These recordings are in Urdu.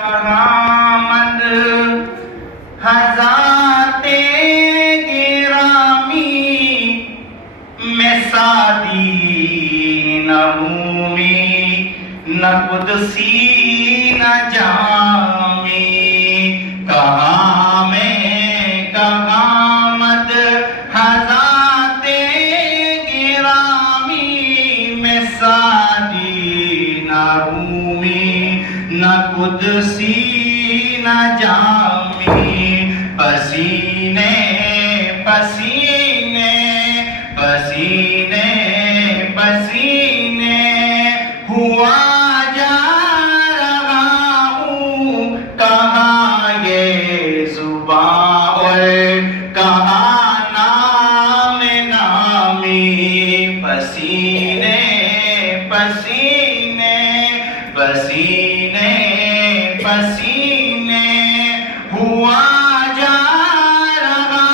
آمد حضرات گرامی میں سادی نہ مومی نہ قدسی نہ جامی کہاں میں کہاں مد حضرات گرامی میں سادی نہ رومی نہ قدسی نہ جامی پسینے پسینے پسینے پسینے ہوا جا رہا ہوں کہاں یہ زباں اور کہاں نام نامی پسینے پسینے پسینے پسینے ہوا جا رہا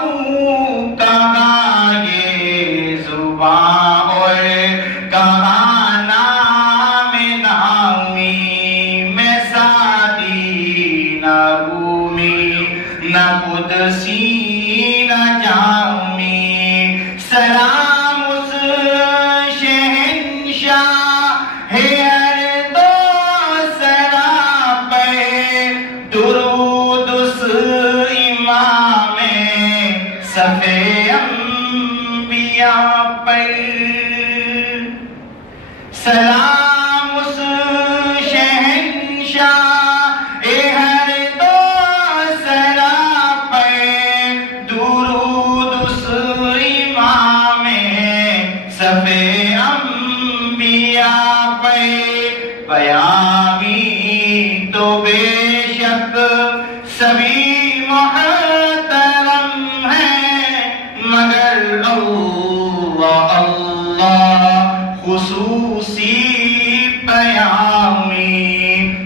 ہوں کہاں یہ زباں اور کہاں نام نامی میں سادی نہ رومی نہ قدسی نہ جامی سلام اس شہنشاہ ہر دو سرا پہ درود اس امام صف انبیاء پر سلام اس شہنشاہ ہر دو سرا پہ درود اس امام صف انبیاء پہ پیامی تو بے شک سبھی محترم ہیں مگر اللہ اللہ خصوصی پیامی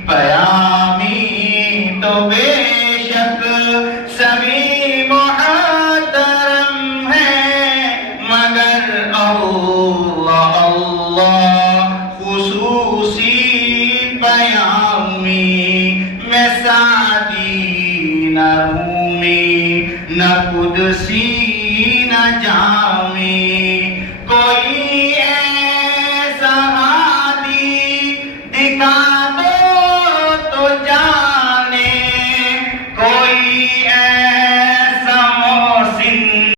پیامی تو بے شک سبھی محترم ہیں مگر اللہ اللہ خصوصی پیامی میں سادی نہ رومی نہ قدسی نہ جامی